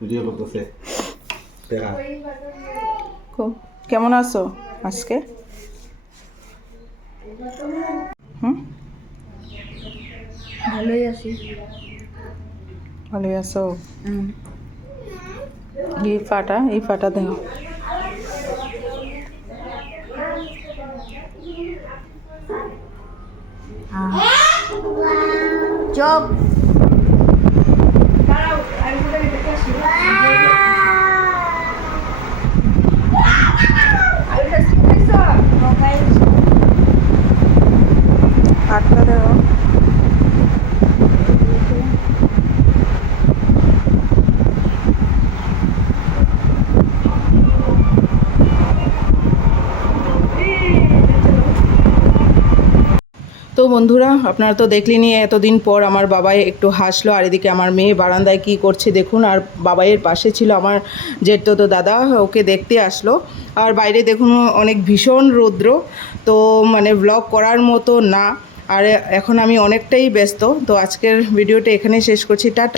Video করতেছে দেখা কো- কেমন আছো আজকে হুম ভালোই আছি ভালোই আছো এই ফাটা এই ফাটা দেখো চপ তো বন্ধুরা, আপনারা তো দেখলেনি এতদিন পর আমার বাবাই একটু হাসলো, আর এদিকে আমার মেয়ে বারান্দায় কি করছে দেখুন, আর বাবাইয়ের পাশে ছিল আমার জেঠতো তো দাদা, ওকে দেখতে আসলো। আর বাইরে দেখুন, অনেক ভীষণ রৌদ্র, তো মানে ব্লগ করার মতো না। আর এখন আমি অনেকটাই ব্যস্ত, তো আজকের ভিডিওটা এখানে শেষ করছি। টাটা।